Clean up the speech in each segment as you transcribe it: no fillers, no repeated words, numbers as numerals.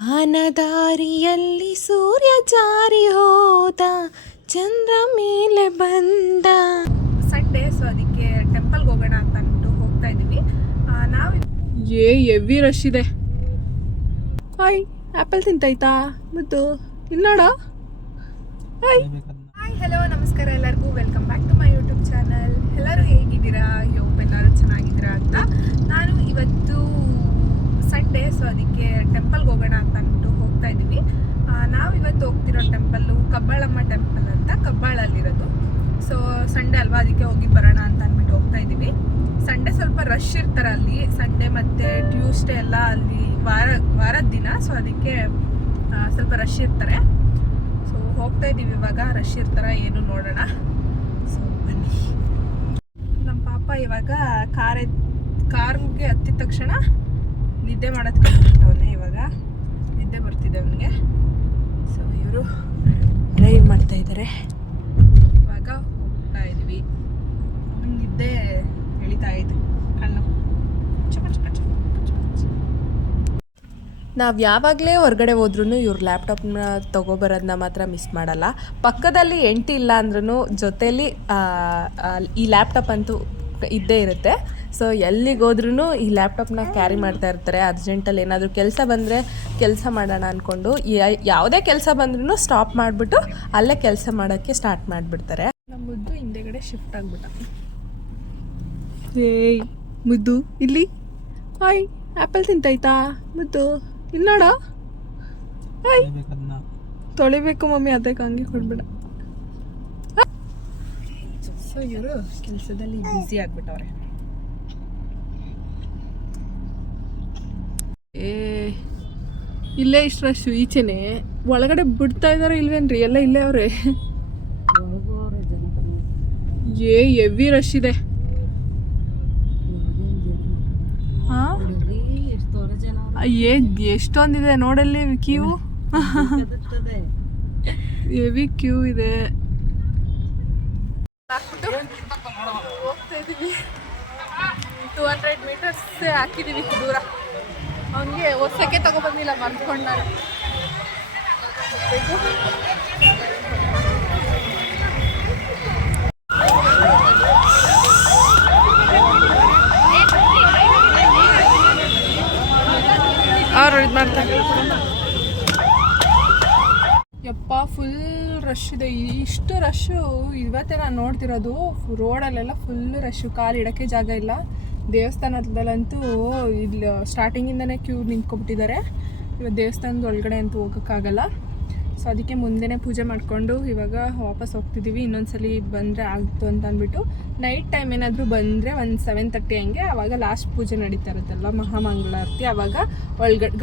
ಆನದಾರಿಯಲ್ಲಿ ಸೂರ್ಯ ಜಾರಿ ಹೋದ, ಚಂದ್ರ ಮೇಲೆ ಬಂದ. ಸಂಡೇ, ಸೊ ಅದಕ್ಕೆ ಟೆಂಪಲ್ಗೆ ಹೋಗೋಣ ಅಂತ ಅಂದ್ಬಿಟ್ಟು ಹೋಗ್ತಾ ಇದ್ದೀವಿ. ನಾವು ಎವಿ ರಶ್ ಇದೆ. ಹಾಯ್, ಆ್ಯಪಲ್ ತಿಂತಾಯ್ತಾ ಮುದ್ದು? ಇಲ್ಲಿ ನೋಡ. ಹಾಯ್ ಹಲೋ ನಮಸ್ಕಾರ ಎಲ್ಲರಿಗೂ, welcome back to my YouTube channel. ಎಲ್ಲರೂ ಹೇಗಿದ್ದೀರಾ? ಹೋಪ್ ಎಲ್ಲರೂ ಚೆನ್ನಾಗಿದ್ದೀರಾ ಅಂತ. ನಾನು ಇವತ್ತು ಸಂಡೇ, ಸೊ ಅದಕ್ಕೆ ಟೆಂಪಲ್ಗೆ ಹೋಗೋಣ ಅಂತ ಅಂದ್ಬಿಟ್ಟು ಹೋಗ್ತಾ ಇದ್ದೀವಿ. ನಾವು ಇವತ್ತು ಹೋಗ್ತಿರೋ ಟೆಂಪಲ್ಲು ಕಬ್ಬಾಳಮ್ಮ ಟೆಂಪಲ್ ಅಂತ, ಕಬ್ಬಾಳಲ್ಲಿರೋದು. ಸೊ ಸಂಡೇ ಅಲ್ವಾ, ಅದಕ್ಕೆ ಹೋಗಿ ಬರೋಣ ಅಂತ ಅಂದ್ಬಿಟ್ಟು ಹೋಗ್ತಾ ಇದ್ದೀವಿ. ಸಂಡೇ ಸ್ವಲ್ಪ ರಶ್ ಇರ್ತಾರೆ ಅಲ್ಲಿ, ಸಂಡೇ ಮತ್ತು ಟ್ಯೂಸ್ಡೇ ಎಲ್ಲ ಅಲ್ಲಿ ವಾರದ ದಿನ. ಸೊ ಅದಕ್ಕೆ ಸ್ವಲ್ಪ ರಶ್ ಇರ್ತಾರೆ. ಸೊ ಹೋಗ್ತಾ ಇದ್ದೀವಿ ಇವಾಗ. ರಶ್ ಇರ್ತಾರ ಏನು ನೋಡೋಣ. ಸೊ ಬನ್ನಿ. ನಮ್ಮ ಪಾಪ ಇವಾಗ ಕಾರ್ಗೆ ಹತ್ತಿದ ತಕ್ಷಣ ನಿದ್ದೆ ಮಾಡೋದಕ್ಕೆ ಅವನೇ. ಇವಾಗ ನಿದ್ದೆ ಬರ್ತಿದೆ ಅವನಿಗೆ. ಸೊ ಇವರು ಡ್ರೈವ್ ಮಾಡ್ತಾ ಇದ್ದಾರೆ. ಇವಾಗ ಹೋಗ್ತಾ ಇದ್ದೀವಿ. ನಿದ್ದೆ ಎಳಿತಾ ಇದೆ ಕಣ್ಣು. ನಾವು ಯಾವಾಗಲೇ ಹೊರಗಡೆ ಹೋದ್ರೂ ಇವ್ರ ಲ್ಯಾಪ್ಟಾಪ್ನ ತೊಗೊಬರೋದನ್ನ ಮಾತ್ರ ಮಿಸ್ ಮಾಡಲ್ಲ. ಪಕ್ಕದಲ್ಲಿ ಎಂಟಿ ಇಲ್ಲ ಅಂದ್ರೂ ಜೊತೇಲಿ ಈ ಲ್ಯಾಪ್ಟಾಪ್ ಅಂತೂ ಇದ್ದೇ ಇರುತ್ತೆ. ಸೊ ಎಲ್ಲಿಗೆ ಹೋದ್ರೂ ಈ ಲ್ಯಾಪ್ಟಾಪ್ನ ಕ್ಯಾರಿ ಮಾಡ್ತಾ ಇರ್ತಾರೆ. ಅರ್ಜೆಂಟಲ್ಲಿ ಏನಾದರೂ ಕೆಲಸ ಬಂದರೆ ಕೆಲಸ ಮಾಡೋಣ ಅಂದ್ಕೊಂಡು ಯಾವುದೇ ಕೆಲಸ ಬಂದ್ರೂ ಸ್ಟಾಪ್ ಮಾಡಿಬಿಟ್ಟು ಅಲ್ಲೇ ಕೆಲಸ ಮಾಡೋಕ್ಕೆ ಸ್ಟಾರ್ಟ್ ಮಾಡಿಬಿಡ್ತಾರೆ. ನಮ್ಮ ಮುದ್ದು ಹಿಂದೆಗಡೆ ಶಿಫ್ಟ್ ಆಗಿಬಿಟ್ಟ. ಏಯ್ ಮುದ್ದು, ಇಲ್ಲಿ. ಹಾಯ್, ಆ್ಯಪಲ್ ತಿಂತಾಯ್ತಾ ಮುದ್ದು? ಇಲ್ಲಿ ನೋಡ. ಹಾಯ್, ತೊಳಿಬೇಕು ಮಮ್ಮಿ, ಅದಕ್ಕೆ ಹಂಗೆ ಕೊಡ್ಬೇಡ. ಸೊ ಇವರು ಕೆಲಸದಲ್ಲಿ ಬ್ಯುಸಿ ಆಗಿಬಿಟ್ಟವ್ರೆ. ಇಲ್ಲೇ ಇಷ್ಟು ರಶು, ಈಚೆನೆ. ಒಳಗಡೆ ಬಿಡ್ತಾ ಇದಾರೆ ಇಲ್ವೇನ್ರಿ? ಎಲ್ಲ ಇಲ್ಲೇ ಅವ್ರೆ. ಎವಿ ರಶ್ ಇದೆ. ಎಷ್ಟೊಂದಿದೆ ನೋಡಲ್ಲಿ ಕ್ಯೂ. ಹೆವಿ ಕ್ಯೂ ಇದೆ. ಹೋಗ್ತಾ ಇದ್ದೀವಿ. 200 ಮೀಟರ್ಸ್ ಹಾಕಿದ್ದೀವಿ ದೂರ. ಅವನಿಗೆ ಒರ್ಸಕ್ಕೆ ತಗೊಬಂದಿಲ್ಲ, ಮರ್ತ್ಕೊಂಡು ನಾನು. ಅವ್ರು ಇದು ಮಾಡ್ತಾರೆ. ಯಪ್ಪ, ಫುಲ್ ರಶ್ ಇದೆ. ಇಷ್ಟು ರಶ್ಶು ಇವತ್ತೇ ನಾನು ನೋಡ್ತಿರೋದು. ರೋಡಲ್ಲೆಲ್ಲ ಫುಲ್ ರಶ್ಶು, ಕಾಲು ಇಡೋಕ್ಕೆ ಜಾಗ ಇಲ್ಲ. ದೇವಸ್ಥಾನದಲ್ಲಂತೂ ಇಲ್ಲಿ ಸ್ಟಾರ್ಟಿಂಗಿಂದನೇ ಕ್ಯೂ ನಿಂತ್ಕೊಬಿಟ್ಟಿದ್ದಾರೆ. ಇವಾಗ ದೇವಸ್ಥಾನದ ಒಳಗಡೆ ಅಂತೂ ಹೋಗೋಕ್ಕಾಗಲ್ಲ. ಸೊ ಅದಕ್ಕೆ ಮುಂದೆನೇ ಪೂಜೆ ಮಾಡಿಕೊಂಡು ಇವಾಗ ವಾಪಸ್ ಹೋಗ್ತಿದ್ದೀವಿ. ಇನ್ನೊಂದ್ಸಲಿ ಬಂದರೆ ಆಗ್ತು ಅಂತ ಅಂದ್ಬಿಟ್ಟು. ನೈಟ್ ಟೈಮ್ ಏನಾದರೂ ಬಂದರೆ ಒಂದು 7:30 ಹಂಗೆ, ಆವಾಗ ಲಾಸ್ಟ್ ಪೂಜೆ ನಡೀತಾ ಇರುತ್ತಲ್ವ, ಮಹಾಮಂಗಳಾರತಿ. ಆವಾಗ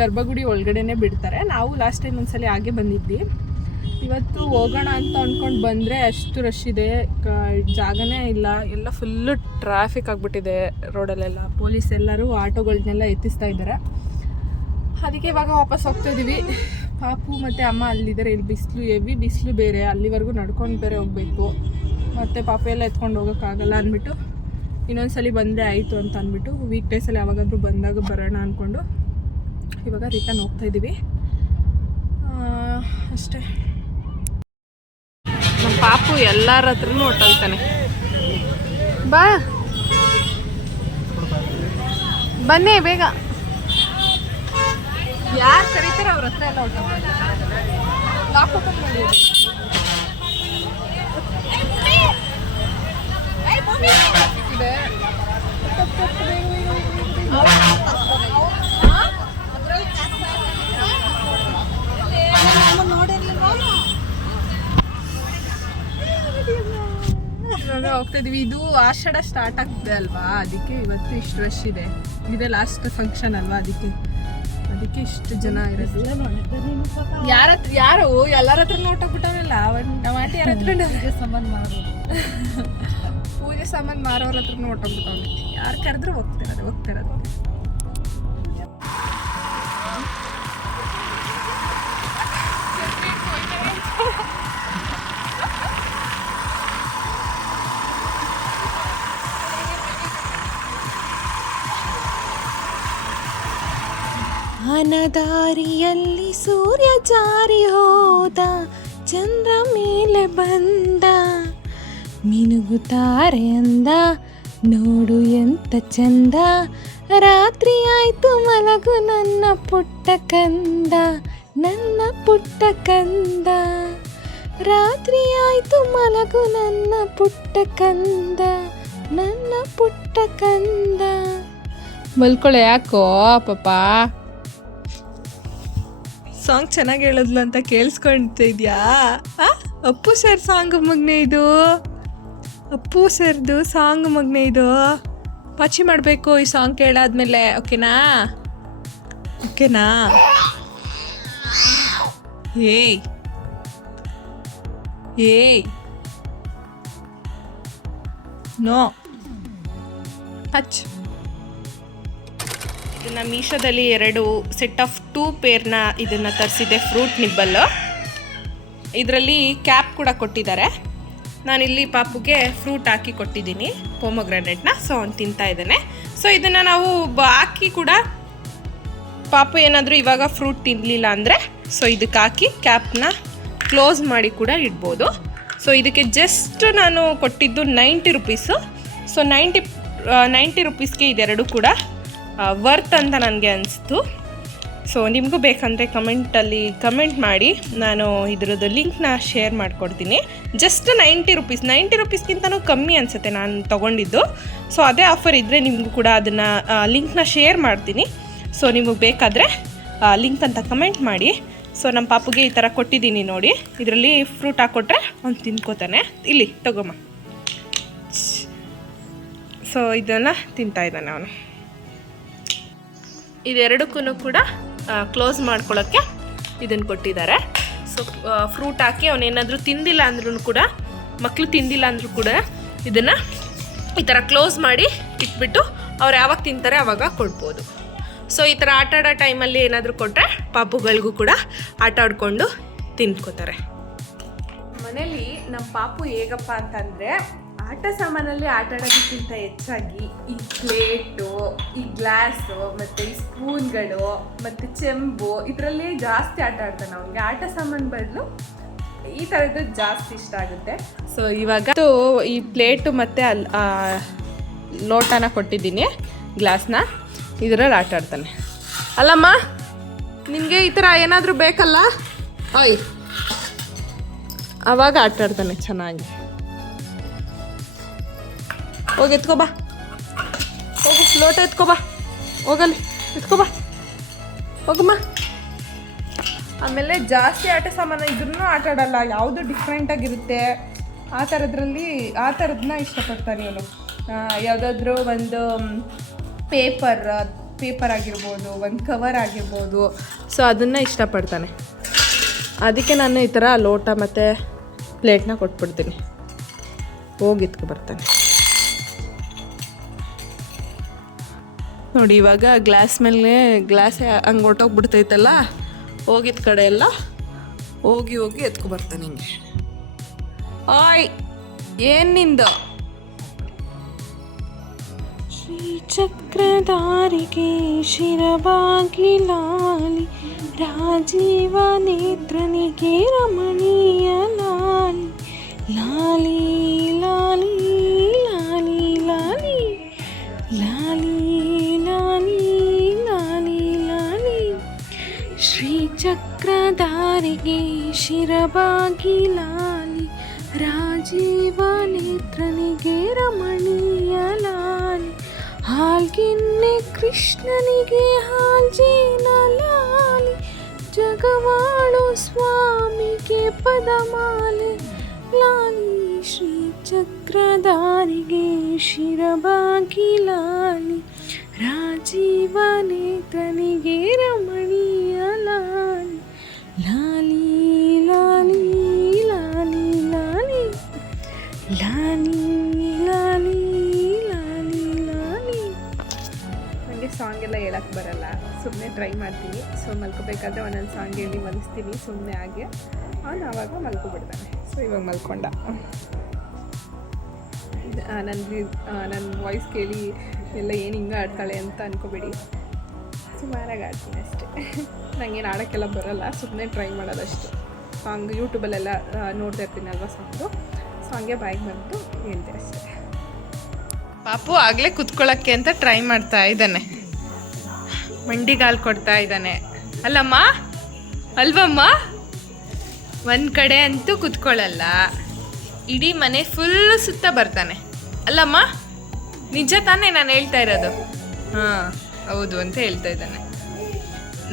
ಗರ್ಭಗುಡಿ ಒಳಗಡೆನೇ ಬಿಡ್ತಾರೆ. ನಾವು ಲಾಸ್ಟ್ ಟೈಮ್ ಒಂದ್ಸಲಿ ಹಾಗೆ ಬಂದಿದ್ವಿ. ಇವತ್ತು ಹೋಗೋಣ ಅಂತ ಅಂದ್ಕೊಂಡು ಬಂದರೆ ಅಷ್ಟು ರಶ್ ಇದೆ, ಜಾಗನೇ ಇಲ್ಲ. ಎಲ್ಲ ಫುಲ್ಲು ಟ್ರಾಫಿಕ್ ಆಗಿಬಿಟ್ಟಿದೆ ರೋಡಲ್ಲೆಲ್ಲ. ಪೊಲೀಸ್ ಎಲ್ಲರೂ ಆಟೋಗಳನ್ನೆಲ್ಲ ಎತ್ತಿಸ್ತಾ ಇದ್ದಾರೆ. ಅದಕ್ಕೆ ಇವಾಗ ವಾಪಸ್ ಹೋಗ್ತಾ ಇದ್ದೀವಿ. ಪಾಪು ಮತ್ತು ಅಮ್ಮ ಅಲ್ಲಿದ್ದಾರೆ. ಇಲ್ಲಿ ಬಿಸಿಲು, ಹೆವಿ ಬಿಸಿಲು ಬೇರೆ. ಅಲ್ಲಿವರೆಗೂ ನಡ್ಕೊಂಡು ಬೇರೆ ಹೋಗಬೇಕು. ಮತ್ತು ಪಾಪ ಎಲ್ಲ ಎತ್ಕೊಂಡು ಹೋಗೋಕ್ಕಾಗಲ್ಲ ಅಂದ್ಬಿಟ್ಟು ಇನ್ನೊಂದ್ಸಲಿ ಬಂದರೆ ಆಯಿತು ಅಂತ ಅಂದ್ಬಿಟ್ಟು ವೀಕ್ ಡೇಸಲ್ಲಿ ಯಾವಾಗಾದರೂ ಬಂದಾಗ ಬರೋಣ ಅಂದ್ಕೊಂಡು ಇವಾಗ ರಿಟರ್ನ್ ಹೋಗ್ತಾ ಇದ್ದೀವಿ ಅಷ್ಟೇ. ನಮ್ಮ ಪಾಪು ಎಲ್ಲರ ಹತ್ರನೂ ಹೊಟ್ಟೋಗ್ತಾನೆ. ಬಾ ಬನ್ನಿ ಬೇಗ. ಯಾರು ಕರೀತಾರೆ ಅವ್ರ ಹತ್ರ ಎಲ್ಲ ಹೊಟ್ಟೋಗ್ತಾರೆ. ಲಾಕ್ ಓಪನ್ ಮಾಡಿ. ಇದೆ ಇವಾಗ ಹೋಗ್ತಾ ಇದೀವಿ. ಇದು ಆಷಾಢ ಸ್ಟಾರ್ಟ್ ಆಗ್ತದೆ ಅಲ್ವಾ, ಅದಕ್ಕೆ ಇವತ್ತು ಇಷ್ಟು ರಶ್ ಇದೆ. ಇದೇ ಲಾಸ್ಟ್ ಫಂಕ್ಷನ್ ಅಲ್ವಾ, ಅದಕ್ಕೆ ಇಷ್ಟು ಜನ ಇರೋದು. ಯಾರು ಎಲ್ಲರ ಹತ್ರ ನೋಟೋಗ್ಬಿಟ್ಟವನಲ್ಲ. ನಮ್ಮ ಆಂಟಿ ಯಾರ ಹತ್ರ ಪೂಜೆ ಸಾಮಾನು ಮಾರೋರ ಹತ್ರ ನೋಟೋಗ್ಬಿಟ್ಟವನು. ಯಾರು ಕರೆದ್ರು ಹೋಗ್ತಿರೋದು. ಆನದಾರಿಯಲ್ಲಿ ಜಾರಿ ಹೋದ ಚಂದ್ರ ಮೇಲೆ ಬಂದ ಮಿನುಗುತ್ತಾರೆ ಅಂದ ನೋಡು ಎಂತ ಚಂದ ರಾತ್ರಿ ಆಯ್ತು ಮಲಗು ನನ್ನ ಪುಟ್ಟ ಕಂದ ನನ್ನ ಪುಟ್ಟ ಕಂದ ರಾತ್ರಿ ಆಯ್ತು ಮಲಗು ನನ್ನ ಪುಟ್ಟ ಕಂದ ನನ್ನ ಪುಟ್ಟ ಕಂದ. ಮಲ್ಕೊಳ್ಳೆ ಯಾಕೋ ಪಾಪ. ಸಾಂಗ್ ಚೆನ್ನಾಗಿ ಹೇಳಿದ್ಲು ಅಂತ ಕೇಳಿಸ್ಕೊಳ್ತಿದ್ಯಾ? ಅಪ್ಪು ಸರ್ ಸಾಂಗ್ ಮಗ್ನೆ ಇದು, ಅಪ್ಪು ಸರ್ದು ಸಾಂಗ್ ಮಗ್ನೆ ಇದು. ಪಾಚಿ ಮಾಡಬೇಕು ಈ ಸಾಂಗ್ ಕೇಳಾದ್ಮೇಲೆ. ಓಕೆನಾ? ಓಕೆನಾ? ಏಯ್ ಏಯ್ ನೋ ಟಚ್. ಇದನ್ನು ಮೀಶೋದಲ್ಲಿ 2 ಸೆಟ್ ಆಫ್ 2 ಪೇರ್ನ ಇದನ್ನು ತರಿಸಿದೆ. ಫ್ರೂಟ್ ನಿಬ್ಬಲ್ಲು, ಇದರಲ್ಲಿ ಕ್ಯಾಪ್ ಕೂಡ ಕೊಟ್ಟಿದ್ದಾರೆ. ನಾನಿಲ್ಲಿ ಪಾಪುಗೆ ಫ್ರೂಟ್ ಹಾಕಿ ಕೊಟ್ಟಿದ್ದೀನಿ, ಪೊಮೊಗ್ರಾನೇಟ್ನ. ಸೊ ಅವ್ನು ತಿಂತಾ ಇದ್ದಾನೆ. ಸೊ ಇದನ್ನು ನಾವು ಹಾಕಿ ಕೂಡ ಪಾಪು ಏನಾದರೂ ಇವಾಗ ಫ್ರೂಟ್ ತಿನ್ನಲಿಲ್ಲ ಅಂದರೆ ಸೊ ಇದಕ್ಕೆ ಹಾಕಿ ಕ್ಯಾಪ್ನ ಕ್ಲೋಸ್ ಮಾಡಿ ಕೂಡ ಇಡ್ಬೋದು. ಸೊ ಇದಕ್ಕೆ ಜಸ್ಟ್ ನಾನು ಕೊಟ್ಟಿದ್ದು 90 ರುಪೀಸು. ಸೊ 90 ರುಪೀಸ್ಗೆ ಇದೆರಡು ಕೂಡ ವರ್ತ್ ಅಂತ ನನಗೆ ಅನಿಸ್ತು. ಸೊ ನಿಮಗೂ ಬೇಕಂದರೆ ಕಮೆಂಟಲ್ಲಿ ಕಮೆಂಟ್ ಮಾಡಿ, ನಾನು ಇದರದ್ದು ಲಿಂಕ್ನ ಶೇರ್ ಮಾಡಿಕೊಡ್ತೀನಿ. ಜಸ್ಟ್ 90 ರುಪೀಸ್ಗಿಂತನೂ ಕಮ್ಮಿ ಅನಿಸುತ್ತೆ ನಾನು ತೊಗೊಂಡಿದ್ದು. ಸೊ ಅದೇ ಆಫರ್ ಇದ್ದರೆ ನಿಮಗೂ ಕೂಡ ಅದನ್ನು ಲಿಂಕ್ನ ಶೇರ್ ಮಾಡ್ತೀನಿ. ಸೊ ನಿಮಗೆ ಬೇಕಾದರೆ ಲಿಂಕ್ ಅಂತ ಕಮೆಂಟ್ ಮಾಡಿ. ಸೊ ನಮ್ಮ ಪಾಪುಗೆ ಈ ಥರ ಕೊಟ್ಟಿದ್ದೀನಿ ನೋಡಿ, ಇದರಲ್ಲಿ ಫ್ರೂಟ್ ಹಾಕ್ಕೊಟ್ರೆ ಅವ್ನು ತಿನ್ಕೋತಾನೆ. ಇಲ್ಲಿ ತಗೊಮ್ಮ. ಸೊ ಇದನ್ನು ತಿಂತಾ ಇದ್ದಾನೆ ಅವನು. ಇದೆರಡಕ್ಕೂ ಕೂಡ ಕ್ಲೋಸ್ ಮಾಡ್ಕೊಳ್ಳೋಕ್ಕೆ ಇದನ್ನು ಕೊಟ್ಟಿದ್ದಾರೆ. ಸೊ ಫ್ರೂಟ್ ಹಾಕಿ ಅವನೇನಾದರೂ ತಿಂದಿಲ್ಲ ಅಂದ್ರೂ ಕೂಡ, ಮಕ್ಕಳು ತಿಂದಿಲ್ಲ ಅಂದರೂ ಕೂಡ ಇದನ್ನು ಈ ಥರ ಕ್ಲೋಸ್ ಮಾಡಿ ಇಟ್ಬಿಟ್ಟು ಅವ್ರು ಯಾವಾಗ ತಿಂತಾರೆ ಆವಾಗ ಕೊಡ್ಬೋದು. ಸೊ ಈ ಥರ ಆಟ ಆಡೋ ಟೈಮಲ್ಲಿ ಏನಾದರೂ ಕೊಟ್ಟರೆ ಪಾಪುಗಳಿಗೂ ಕೂಡ ಆಟ ಆಡ್ಕೊಂಡು ತಿನ್ಕೋತಾರೆ. ಮನೇಲಿ ನಮ್ಮ ಪಾಪು ಹೇಗಪ್ಪ ಅಂತಂದರೆ, ಆಟ ಸಾಮಾನಲ್ಲಿ ಆಟ ಆಡೋದಕ್ಕಿಂತ ಹೆಚ್ಚಾಗಿ ಈ ಪ್ಲೇಟು, ಈ ಗ್ಲಾಸು, ಮತ್ತು ಈ ಸ್ಪೂನ್ಗಳು, ಮತ್ತು ಚೆಂಬು, ಇದರಲ್ಲೇ ಜಾಸ್ತಿ ಆಟ ಆಡ್ತಾನೆ. ಅವ್ನಿಗೆ ಆಟ ಸಾಮಾನು ಬದಲು ಈ ಥರದ್ದು ಜಾಸ್ತಿ ಇಷ್ಟ ಆಗುತ್ತೆ. ಸೊ ಇವಾಗ ಈ ಪ್ಲೇಟು ಮತ್ತು ಲೋಟನ ಕೊಟ್ಟಿದ್ದೀನಿ, ಗ್ಲಾಸ್ನ, ಇದರಲ್ಲಿ ಆಟ ಆಡ್ತಾನೆ. ಅಲ್ಲಮ್ಮ, ನಿನಗೆ ಈ ಥರ ಏನಾದರೂ ಬೇಕಲ್ಲ, ಓಯ್ ಆವಾಗ ಆಟ ಆಡ್ತಾನೆ ಚೆನ್ನಾಗಿ. ಹೋಗಿ ಎತ್ಕೊಬಾ, ಹೋಗು ಲೋಟ ಎತ್ಕೊಬಾ, ಹೋಗಲ್ಲಿ ಎತ್ಕೊಬಾ, ಹೋಗಮ್ಮ. ಆಮೇಲೆ ಜಾಸ್ತಿ ಆಟ ಸಾಮಾನು ಇದ್ರೂ ಆಟ ಆಡಲ್ಲ, ಯಾವುದು ಡಿಫ್ರೆಂಟಾಗಿರುತ್ತೆ ಆ ಥರದನ್ನ ಇಷ್ಟಪಡ್ತಾನೆ ಇವನು. ಯಾವುದಾದ್ರೂ ಒಂದು ಪೇಪರ್ ಆಗಿರ್ಬೋದು, ಒಂದು ಕವರ್ ಆಗಿರ್ಬೋದು, ಸೊ ಅದನ್ನು ಇಷ್ಟಪಡ್ತಾನೆ. ಅದಕ್ಕೆ ನಾನು ಈ ಥರ ಲೋಟ ಮತ್ತು ಪ್ಲೇಟ್ನ ಕೊಟ್ಬಿಡ್ತೀನಿ, ಹೋಗಿತ್ಕೊ ಬರ್ತಾನೆ. ನೋಡಿ ಇವಾಗ ಗ್ಲಾಸ್ ಮೇಲೆ ಗ್ಲಾಸ್ ಹಂಗೆ ಹೊಟ್ಟೋಗ್ಬಿಡ್ತೈತಲ್ಲ, ಹೋಗಿದ್ದ ಕಡೆ ಎಲ್ಲ ಹೋಗಿ ಎತ್ಕೊ ಬರ್ತಾನೆ ಹಿಂಗೆ. ಆಯ್ ಏನು ನಿಂದು? ಶ್ರೀಚಕ್ರಧಾರಿಗೆ ಶಿರವಾಗಿ ಲಾಲಿ, ರಾಜೀವ ನೇತ್ರನಿಗೆ ರಮಣೀಯ ಲಾಲಿ, ಲಾಲಿ ಲಾಲಿ ಲಾಲಿ ಲಾಲಿ ಲಾಲಿ ಲಾಲಿ ಲಾಲಿ ಲಾಲಿ. ಶ್ರೀಚಕ್ರಧಾರಿಗೆ ಶಿರವಾಗಿ ಲಾಲಿ, ರಾಜೀವ ನೇತ್ರನಿಗೆ ರಮಣೀಯ ಲಾಲಿ, ಹಾಲ್ಗಿನ್ನೆ ಕೃಷ್ಣನಿಗೆ ಹಾಲ್ಜೇನ ಲಾಲಿ, ಜಗವಾಳು ಸ್ವಾಮಿಗೆ ಪದಮಾಲೆ ಲಾಲಿ. ಶ್ರೀಚಕ್ರಧಾರಿಗೆ ಶಿರಬಾಗಿ ಲಾಲಿ, ರಾಜೀವ ನೇತ್ರನಿಗೆ ರಮಣೀಯ ಲಾಲಿ, ಲಾಲಿ ಲಾಲಿ ಲಾಲಿ ಲಾಲಿ ಲಾಲಿ ಲಾಲಿ ಲಾಲಿ ಲಾಲಿ. ನನಗೆ ಸಾಂಗ್ ಎಲ್ಲ ಹೇಳಕ್ಕೆ ಬರಲ್ಲ, ಸುಮ್ಮನೆ ಟ್ರೈ ಮಾಡ್ತೀನಿ. ಸೊ ಮಲ್ಕೋಬೇಕಾದ್ರೆ ಒಂದೊಂದು ಸಾಂಗ್ ಹೇಳಿ ಮಲಿಸ್ತೀನಿ ಸುಮ್ಮನೆ ಹಾಗೆ. ಅವನು ಆವಾಗ ಮಲ್ಕೊಬಿಡ್ತಾನೆ. ಸೊ ಇವಾಗ ಮಲ್ಕೊಂಡ. ನನ್ನ ವಾಯ್ಸ್ ಕೇಳಿ ಎಲ್ಲ ಏನು ಹಿಂಗೆ ಆಡ್ತಾಳೆ ಅಂತ ಅನ್ಕೋಬೇಡಿ, ಸುಮಾರಾಗಿ ಆಡ್ತೀನಿ ಅಷ್ಟೇ. ನನಗೇನು ಆಡೋಕ್ಕೆಲ್ಲ ಬರಲ್ಲ, ಸುಮ್ಮನೆ ಟ್ರೈ ಮಾಡೋದಷ್ಟು. ಸಾಂಗ್ ಯೂಟ್ಯೂಬಲ್ಲೆಲ್ಲ ನೋಡ್ತಾ ಇರ್ತೀನಲ್ವ ಸಾಂಗು, ಸೊ ಹಂಗೆ ಬಾಯಿಗೆ ಬಂತು ಹೇಳ್ದೆ ಅಷ್ಟೇ. ಪಾಪು ಆಗಲೇ ಕುತ್ಕೊಳ್ಳೋಕ್ಕೆ ಅಂತ ಟ್ರೈ ಮಾಡ್ತಾ ಇದ್ದಾನೆ, ಮಂಡಿಗಾಲು ಕೊಡ್ತಾ ಇದ್ದಾನೆ. ಅಲ್ಲಮ್ಮ ಅಲ್ವಮ್ಮ, ಒಂದು ಕಡೆ ಅಂತೂ ಕುತ್ಕೊಳ್ಳಲ್ಲ, ಇಡೀ ಮನೆ ಫುಲ್ ಸುತ್ತ ಬರ್ತಾನೆ. ಅಲ್ಲಮ್ಮ ನಿಜ ತಾನೇ ನಾನು ಹೇಳ್ತಾ ಇರೋದು? ಹಾಂ ಹೌದು ಅಂತ ಹೇಳ್ತಾ ಇದ್ದಾನೆ.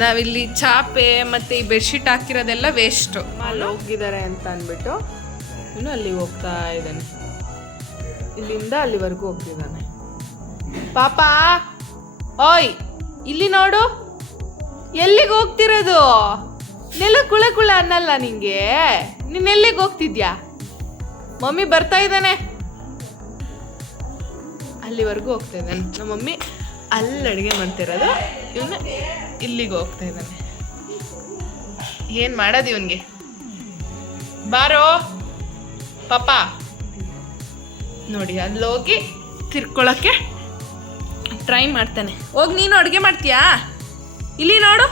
ನಾವಿಲ್ಲಿ ಚಾಪೆ ಮತ್ತು ಈ ಬೆಡ್ಶೀಟ್ ಹಾಕಿರೋದೆಲ್ಲ ವೇಸ್ಟು. ಅಲ್ಲಿ ಹೋಗಿದ್ದಾರೆ ಅಂತ ಅಂದ್ಬಿಟ್ಟು ಇನ್ನು ಅಲ್ಲಿ ಹೋಗ್ತಾ ಇದ್ದಾನೆ, ಇಲ್ಲಿಂದ ಅಲ್ಲಿವರೆಗೂ ಹೋಗ್ತಿದ್ದಾನೆ. ಪಾಪಾ ಓಯ್ ಇಲ್ಲಿ ನೋಡು, ಎಲ್ಲಿಗೆ ಹೋಗ್ತಿರೋದು? ನೆಲ ಕುಳ ಕುಳ ಅನ್ನಲ್ಲ ನಿಂಗೆ, ನೀನು ಎಲ್ಲಿಗೆ ಹೋಗ್ತಿದ್ಯಾ? ಮಮ್ಮಿ ಬರ್ತಾ ಇದ್ದಾನೆ, ಅಲ್ಲಿವರೆಗೂ ಹೋಗ್ತಾ ಇದ್ದಾನೆ. ನಮ್ಮ ಮಮ್ಮಿ ಅಲ್ಲಿ ಅಡುಗೆ ಮಾಡ್ತಿರೋದು, ಇವನು ಇಲ್ಲಿಗೆ ಹೋಗ್ತಾ ಇದ್ದಾನೆ. ಏನು ಮಾಡೋದು ಇವನಿಗೆ? ಬಾರೋ ಪಾಪ ನೋಡಿ, ಅಲ್ಲಿ ಹೋಗಿ ತಿರ್ಕೊಳ್ಳೋಕ್ಕೆ ಟ್ರೈ ಮಾಡ್ತಾನೆ. ಹೋಗಿ ನೀನು ಅಡುಗೆ ಮಾಡ್ತೀಯಾ? ಇಲ್ಲಿ ನೋಡು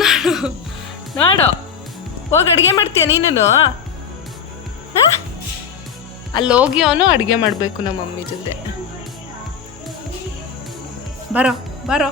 ನೋಡು ನೋಡು, ಹೋಗಿ ಅಡುಗೆ ಮಾಡ್ತೀಯ ನೀನು? ಹಾಂ, ಅಲ್ಲಿ ಹೋಗಿ ಅವನು ಅಡುಗೆ ಮಾಡಬೇಕು ನಮ್ಮ ಮಮ್ಮಿ ಜೊತೆ. ಬರೋ ಬರೋ